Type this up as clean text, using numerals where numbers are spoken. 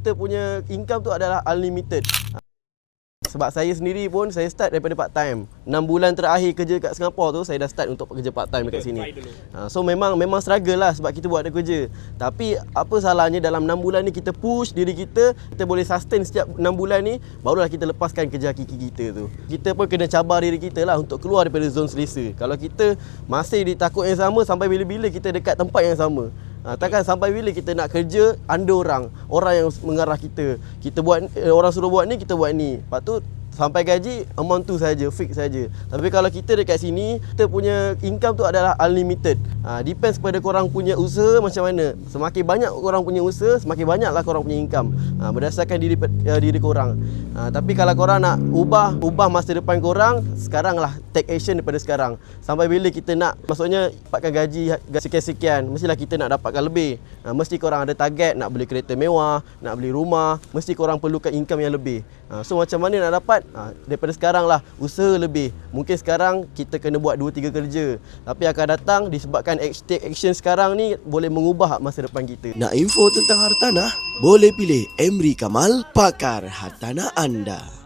Kita punya income tu adalah unlimited. Sebab saya sendiri pun saya start daripada part time. 6 bulan terakhir kerja kat Singapura tu saya dah start untuk kerja part time dekat sini. So memang struggle lah sebab kita buat ada kerja. Tapi apa salahnya dalam 6 bulan ni kita push diri kita boleh sustain setiap 6 bulan ni, barulah kita lepaskan kerja hakiki kita tu. Kita pun kena cabar diri kita lah untuk keluar daripada zon selesa. Kalau kita masih di takut yang sama, sampai bila-bila kita dekat tempat yang sama. Takkan sampai bila kita nak kerja under orang yang mengarah kita. Kita buat orang suruh buat ni, kita buat ni. Lepas tu sampai gaji amount tu saja, fix saja. Tapi kalau kita dekat sini, kita punya income tu adalah unlimited. Depends kepada korang punya usaha macam mana. Semakin banyak korang punya usaha, semakin banyaklah korang punya income. Berdasarkan diri korang. Tapi kalau korang nak ubah masa depan korang, sekaranglah take action daripada sekarang. Sampai bila kita nak, maksudnya dapatkan gaji sekian-sekian, mestilah kita nak dapatkan lebih. Mesti korang ada target nak beli kereta mewah, nak beli rumah, mesti korang perlukan income yang lebih. So macam mana nak dapat? Daripada sekarang lah, usaha lebih. Mungkin sekarang kita kena buat 2-3 kerja, tapi akan datang disebabkan take action sekarang ni boleh mengubah masa depan kita. Nak info tentang hartanah? Boleh pilih Emri Kamal, pakar hartanah anda.